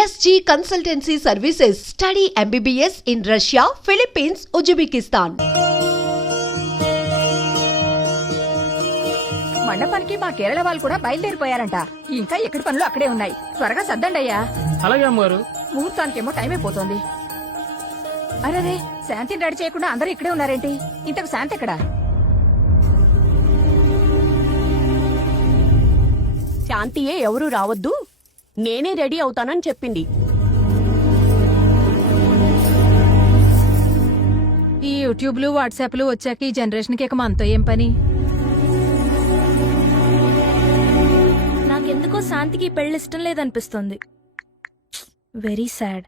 SG Consultancy Services. Study MBBS in Russia, Philippines, Uzbekistan. మండపానికి మా కేరళ వాళ్ళు కూడా బయలుదేరిపోయారంట. ఇంకా ఎక్కడి పనులు అక్కడే ఉన్నాయి. త్వరగా సర్దండి అయ్యా. అలాగే అమ్మగారు. ముహూర్తానికేమో టైం అయిపోతుంది. అరే శాంతిని రెడీ చేయకుండా అందరూ ఇక్కడే ఉన్నారేంటి? ఇంతకు శాంతి ఎక్కడా? శాంతియే ఎవరూ రావద్దు, నేనే రెడీ అవుతానని చెప్పింది. ఈ యూట్యూబ్లు వాట్సాప్లు వచ్చాక ఈ జనరేషన్కి ఇక మనతో ఏం పని? నాకెందుకో శాంతికి పెళ్లి ఇష్టం లేదనిపిస్తుంది. Very sad.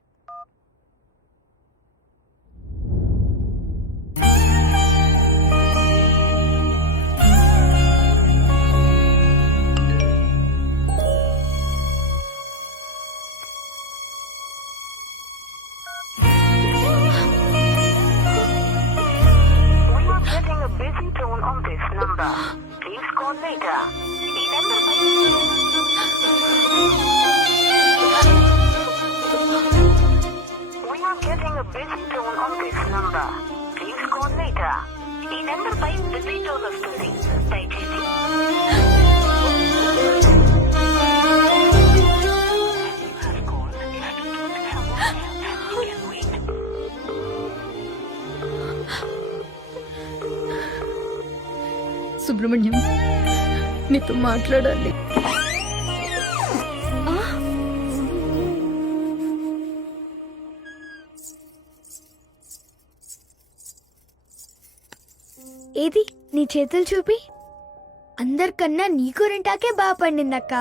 సుబ్రహ్మణ్యం, నీతో మాట్లాడాలి. ఏది నీ చేతులు చూపి. అందరికన్నా నీ కూరంటాకే బాగా పండిందక్క.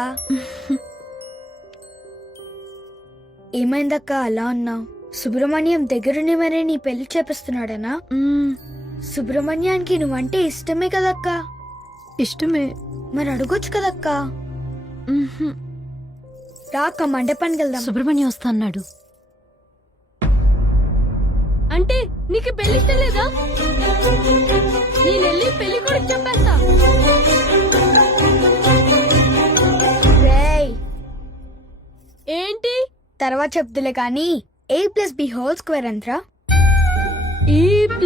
ఏమైందక్క అలా ఉన్నావు? సుబ్రహ్మణ్యం దగ్గరుండి మరే నీ పెళ్లి చేపిస్తున్నాడనా? సుబ్రహ్మణ్యానికి నువ్వంటే ఇష్టమే కదక్క. ఇష్టమే. మరి అడగొచ్చు కదక్క. రాక మండపానికి వెళ్దాం. సుబ్రహ్మణ్యం వస్తా అన్నాడు. అంటే నీకు పెళ్లి ఇష్టం లేదా? నేనెళ్ళి పెళ్లి కూడా చెప్పేస్తా. రేయ్, ఏంటి? తర్వాత చెప్తులే కానీ A+B² ఎంతరా? A+B²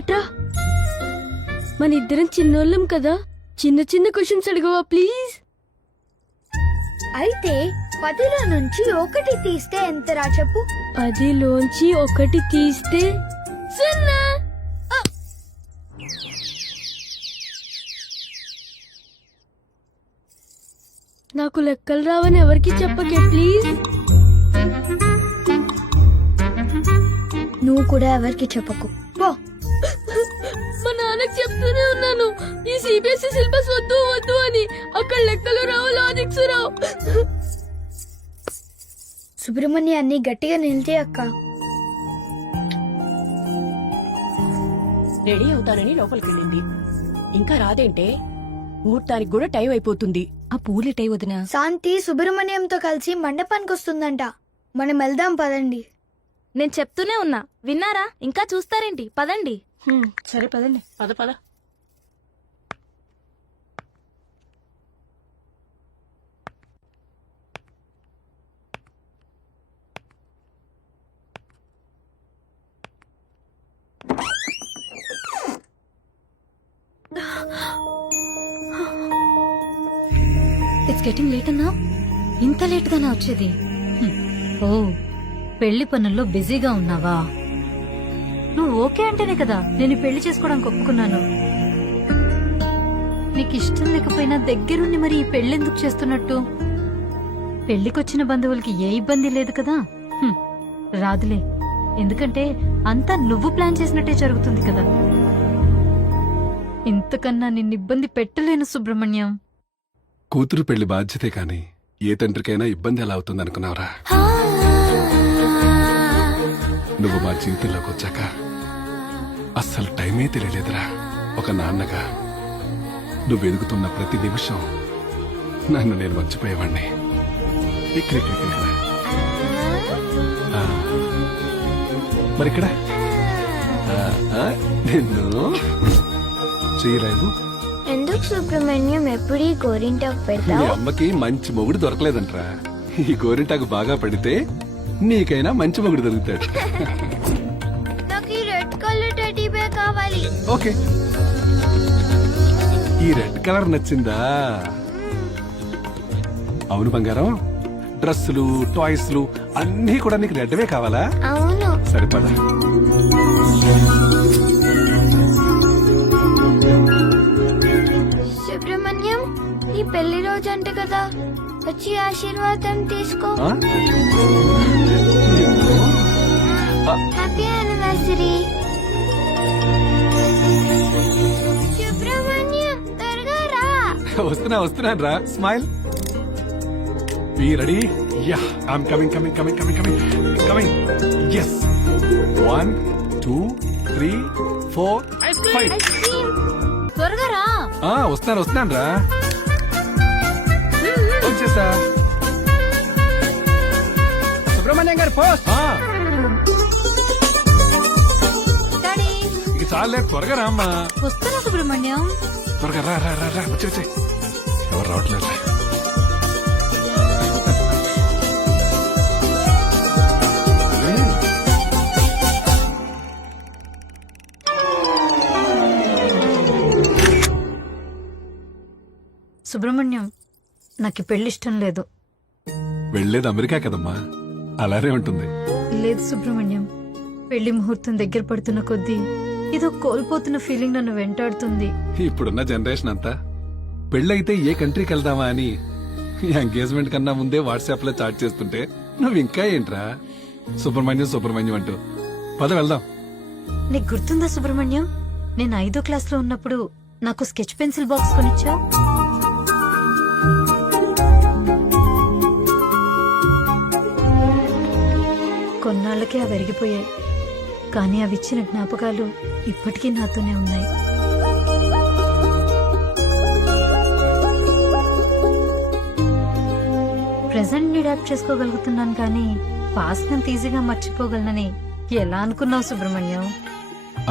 ఇట్రా. మన ఇద్దరం చిన్నోళ్ళం కదా, చిన్న చిన్న క్వశ్చన్స్ అడగవా ప్లీజ్? అయితే 10లో నుంచి 1 తీస్తే ఎంతరా చెప్పు. 10లోంచి 1 తీస్తే 0. నాకు లెక్కలు రావని ఎవరికి చెప్పకే ప్లీజ్. నువ్వు కూడా ఎవరికి చెప్పకు పో. మా నాన్నకి చెప్తూనే ఉన్నాను, ఈ సిబిఎస్ఈ సిలబస్ వద్దు వద్దు అని. అక్కడ లెక్కలు రావు, లాజిక్స్ రావు. సుబ్రహ్మణ్యాన్ని గట్టిగా నిలిచే అక్క. రెడీ అవుతానని లోపలికి వెళ్ళింది. ఇంకా రాదేంటే? ముహూర్తానికి కూడా టైం అయిపోతుంది. ఆ పూలెటై వదినా? శాంతి సుబ్రహ్మణ్యంతో కలిసి మండపానికి వస్తుందంట. మనం వెళ్దాం పదండి. నేను చెప్తూనే ఉన్నా, విన్నారా? ఇంకా చూస్తారేంటి? పదండి. సరే పదండి. పద పద. ఇట్స్ గెటింగ్ లేట్ అన్నా. ఇంత లేట్ గానా వచ్చేది? ఓ, పెళ్లి పనుల్లో బిజీగా ఉన్నావా? నువ్వు ఓకే అంటేనే కదా నేను పెళ్లి చేసుకోవడానికి ఒప్పుకున్నాను. నీకు ఇష్టం లేకపోయినా దగ్గరుండి మరి ఈ పెళ్లెందుకు చేస్తున్నట్టు? పెళ్లికొచ్చిన బంధువులకి ఏ ఇబ్బంది లేదు కదా. రాదులే, ఎందుకంటే అంతా నువ్వు ప్లాన్ చేసినట్టే జరుగుతుంది కదా. ఇంతకన్నా నిన్ను ఇబ్బంది పెట్టలేను సుబ్రహ్మణ్యం. కూతురు పెళ్లి బాధ్యతే కాని ఏ తండ్రికైనా ఇబ్బంది ఎలా అవుతుంది అనుకున్నావురా? నువ్వు మా జీవితంలోకి వచ్చాక అస్సలు టైమే తెలియలేదురా. ఒక నాన్నగా నువ్వు ఎదుగుతున్న ప్రతి నిమిషం నన్ను నేను మర్చిపోయేవాణ్ణి. మరిక్కడ నిన్ను చేయలేవు. ఎందుకు? ఎందుకు సుబ్రహ్మణ్యం ఎప్పుడు ఈ గోరింటాకు మీ పెడతావు? అమ్మకి మంచి మొగుడు దొరకలేదంట్రా. ఈ గోరింటాకు బాగా పడితే నీకైనా మంచి మొగుడు దొరుకుతాడు. నాకు ఈ రెడ్ కలర్ టెడ్డీ బేర్ కావాలి. ఓకే, ఈ రెడ్ కలర్ నచ్చిందా? అవును బంగారం, డ్రెస్సులు టాయ్స్లు అన్నీ కూడా నీకు రెడ్వే కావాలా? అవును. సరిపడా. సుబ్రహ్మణ్యం, నీ పెళ్లి రోజు అంట కదా, వచ్చి ఆశీర్వాదం తీసుకో. Happy anniversary. సుబ్రహ్మణ్యం, త్వరగా రా. వస్తున్నాను రా. Smile. Be ready? Yeah, I'm coming. Yes. 1 2 3 4 5. త్వరగా రా. వస్తున్నాను రా. వచ్చేసా. సుబ్రహ్మణ్యం గారు పోస్ట్. డాడీ ఇక చాలే, త్వరగా రా అమ్మా. వస్తున్నా సుబ్రహ్మణ్యం. త్వరగా రా. వచ్చే. ఎవరు రావట్లేదు. సుబ్రహ్మణ్యం, నాకు ఈ పెళ్లి ఇష్టం లేదు. వెళ్ళేది అమెరికా కదమ్మా, అలానే ఉంటుంది. లేదు సుబ్రహ్మణ్యం, పెళ్లి ముహూర్తం దగ్గర పడుతున్న కొద్దీ ఏదో కోల్పోతున్న ఫీలింగ్ నన్ను వెంటాడుతుంది. ఇప్పుడున్న జనరేషన్ అంతా పెళ్ళైతే ఏ కంట్రీకి వెళ్దామా అని ఎంగేజ్మెంట్ కన్నా ముందే వాట్సాప్ లో చాట్ చేస్తుంటే నువ్వు ఇంకా ఏంట్రా సుబ్రహ్మణ్యం అంటూ. పద వెళ్దాం. నీకు గుర్తుందా సుబ్రహ్మణ్యం, నేను 5వ క్లాస్ లో ఉన్నప్పుడు నాకు స్కెచ్ పెన్సిల్ బాక్స్ కొనిచ్చావు. కొన్నాళ్ళకే అవి అరిగిపోయాయి, కానీ అవి ఇచ్చిన జ్ఞాపకాలు ఇప్పటికీ నాతోనే ఉన్నాయి. ప్రెజెంట్ ని అడాప్ట్ చేసుకోగలుగుతున్నాను, కానీ పాస్ట్ నంత ఈజీగా మర్చిపోగలనని ఎలా అనుకున్నావు సుబ్రహ్మణ్యం?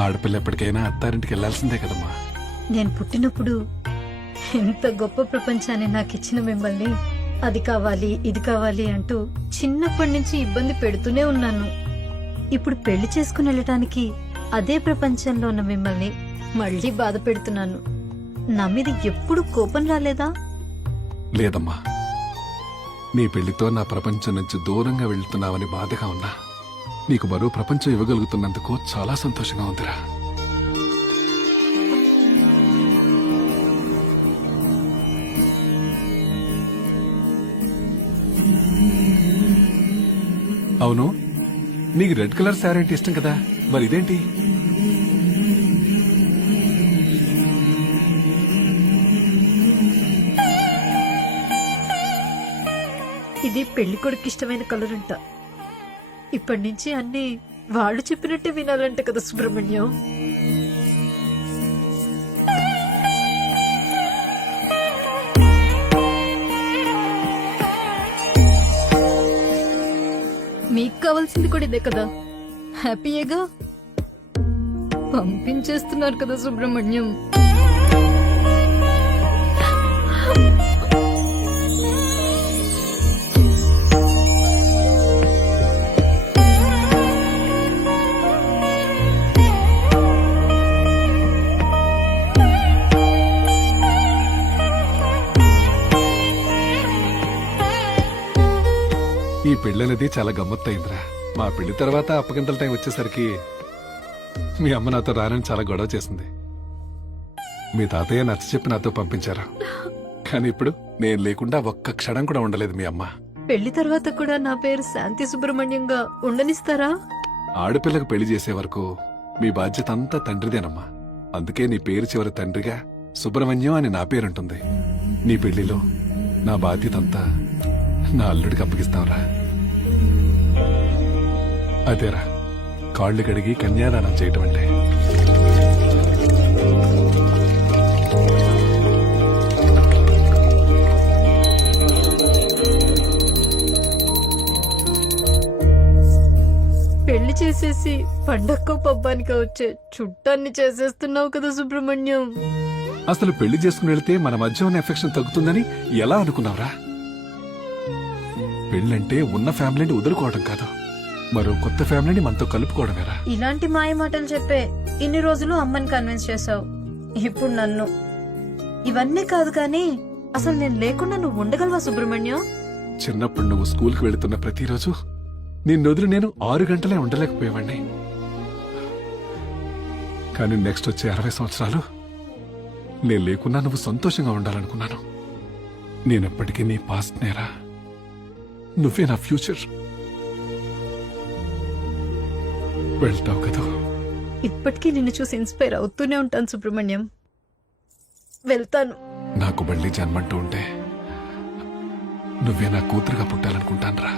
ఆడపిల్ల ఎప్పటికైనా అత్తారింటికి వెళ్లాల్సిందే కదమ్మా. నేను పుట్టినప్పుడు ఎంత గొప్ప ప్రపంచాన్ని నాకు ఇచ్చిన మిమ్మల్ని అది కావాలి ఇది కావాలి అంటూ చిన్నప్పటి నుంచి ఇబ్బంది పెడుతూనే ఉన్నాను. ఇప్పుడు పెళ్లి చేసుకుని వెళ్ళటానికి అదే ప్రపంచంలో ఉన్న మిమ్మల్ని మళ్ళీ బాధ పెడుతున్నాను. నా మీద ఎప్పుడు కోపం రాలేదా? లేదమ్మా, నీ పెళ్లితో నా ప్రపంచం నుంచి దూరంగా వెళ్తున్నావని బాధగా ఉన్నా నీకు మరో ప్రపంచం ఇవ్వగలుగుతున్నందుకు చాలా సంతోషంగా ఉందిరా. అవును, నీకు రెడ్ కలర్ శారీ అంటే ఇష్టం కదా, మరి ఇదేంటి? ఇది పెళ్లి కొడుకు ఇష్టమైన కలర్ అంట. ఇప్పటి నుంచి అన్ని వాళ్ళు చెప్పినట్టే వినాలంట కదా సుబ్రహ్మణ్యం. మీకు కావాల్సింది కూడా ఇదే కదా, హ్యాపీయేగా. పంపించేస్తున్నారు కదా సుబ్రహ్మణ్యం. ఈ పెళ్ళనేది చాలా గమ్మత్తయిందిరా. మా పెళ్లి తర్వాత అప్పగింతల టైం వచ్చేసరికి మీ అమ్మ నాతో రానని చాలా గొడవ చేసింది. మీ తాతయ్య నచ్చ చెప్పి నాతో పంపించారు, కానీ ఇప్పుడు నేను లేకుండా ఒక్క క్షణం కూడా ఉండలేదు మీ అమ్మ. పెళ్లి తర్వాత కూడా నా పేరు శాంతి సుబ్రహ్మణ్యంగా ఉండనిస్తారా? ఆడపిల్లకు పెళ్లి చేసే వరకు మీ బాధ్యత అంతా తండ్రిదేనమ్మా. అందుకే నీ పేరు చివరి తండ్రిగా సుబ్రహ్మణ్యం అని నా పేరుంటుంది. నీ పెళ్లిలో నా బాధ్యత అంతా నా అల్లుడికి అప్పగిస్తాంరా. అదేరా కాళ్ళు కడిగి కన్యాదానం చేయటం అంటే. పెళ్లి చేసేసి పండక్కో పబ్బానికో వచ్చే చుట్టాన్ని చేసేస్తున్నావు కదా సుబ్రహ్మణ్యం. అసలు పెళ్లి చేసుకుని వెళితే మన మధ్య ఉన్న ఎఫెక్షన్ తగ్గుతుందని ఎలా అనుకున్నావురా? పెళ్ళంటే ఉన్న ఫ్యామిలీని వదులుకోవడం కాదు, మరో కొత్త ఫ్యామిలీని మనతో కలుపుకోవడమేరా. ఇలాంటి మాయ మాటలు చెప్పే ఇన్ని రోజులు అమ్మని కన్విన్స్ చేసావు, ఇప్పుడు నన్ను. ఇవన్నీ కాదు కానీ అసలు నేను లేకుండా నువ్వు ఉండగలవా సుబ్రహ్మణ్యం? చిన్నప్పుడు నువ్వు స్కూల్కి వెళుతున్న ప్రతిరోజు నిన్ను వదిలి నేను 6 గంటలే ఉండలేకపోయేవాణ్ణి. కానీ నెక్స్ట్ వచ్చే 60 సంవత్సరాలు నేను లేకున్నా నువ్వు సంతోషంగా ఉండాలనుకున్నాను. నేనెప్పటికీ నీ పాస్ట్ నేరా, నువ్వే నా ఫ్యూచర్. వెళ్తావు కదా? ఇప్పటికీ నిన్ను చూసి ఇన్స్పైర్ అవుతూనే ఉంటాను సుబ్రహ్మణ్యం. వెళ్తాను. నాకు మళ్ళీ జన్మంటూ ఉంటే నువ్వే నా కూతురుగా పుట్టాలనుకుంటానురా.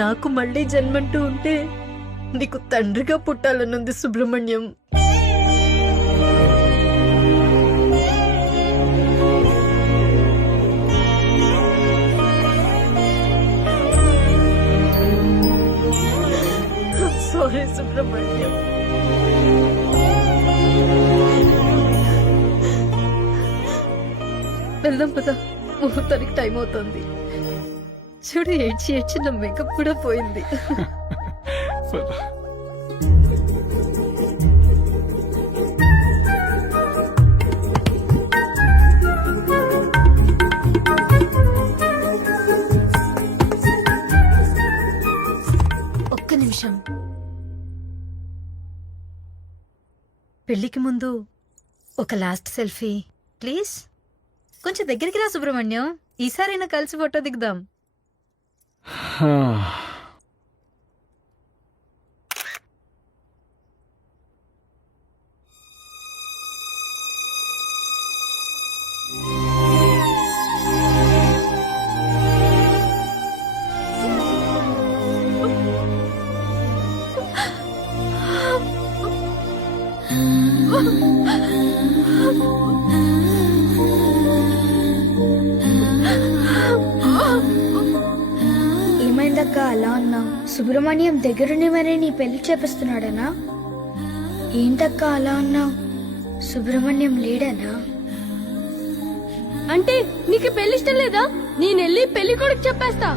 నాకు మళ్ళీ జన్మంటూ ఉంటే నీకు తండ్రిగా పుట్టాలనుంది సుబ్రహ్మణ్యం. సారీ సుబ్రహ్మణ్యం. వెళ్దాం పద, ముహూర్తానికి టైం అవుతుంది. చూడు ఏడ్చి ఏడ్చి నా మేకప్ కూడా పోయింది. ఒక్క నిమిషం. పెళ్లికి ముందు ఒక లాస్ట్ సెల్ఫీ ప్లీజ్. కొంచెం దగ్గరికి రా సుబ్రహ్మణ్యం, ఈసారైనా కలిసి ఫోటో దిగుదాం. ఏమైందక్క అలా అన్నావు? సుబ్రహ్మణ్యం దగ్గరుండి మరీ నీ పెళ్లి చేపిస్తున్నాడనా? ఏంటక్క అలా అన్నావు? సుబ్రహ్మణ్యం లేడనా? అంటే నీకు పెళ్లి ఇష్టం లేదా? నేనెళ్ళి పెళ్లి కొడుకు చెప్పేస్తా.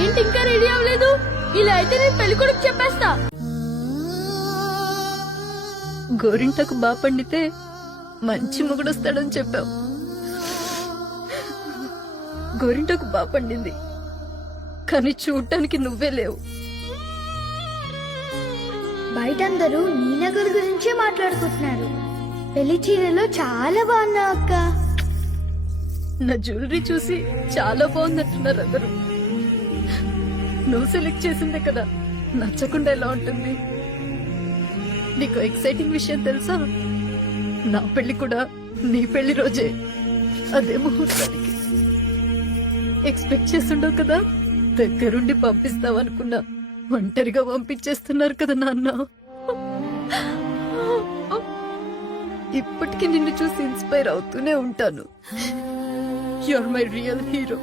ఏంటి ఇంకా రెడీ అవ్వలేదు? ఇలా అయితే నేను పెళ్లి కొడుకు చెప్పేస్తా. గోరింటకు బా పండితే మంచి మొగుడొస్తాడని చెప్పావు. గోరింటకు బా పండింది, కానీ చూడటానికి నువ్వే లేవు. బయట అందరూ నీ నగల గురించే మాట్లాడుకుంటున్నారు. పెళ్లి చీరలో చాలా బాగున్నావు అక్క. నా జ్యువెలరీ చూసి చాలా బాగుందంటున్నారు అందరూ. నువ్వు సెలెక్ట్ చేసిందే కదా, నచ్చకుండా ఎలా ఉంటుంది? నీకు ఎక్సైటింగ్ విషయం తెలుసా? నా పెళ్లి కూడా నీ పెళ్లి రోజే, అదే ముహూర్తానికి. ఎక్స్పెక్ట్ చేస్తుండవు కదా, దగ్గరుండి పంపిస్తావనుకున్నా ఒంటరిగా పంపించేస్తున్నారు కదా నాన్న. ఇప్పటికీ నిన్ను చూసి ఇన్స్పైర్ అవుతూనే ఉంటాను. You are my real hero.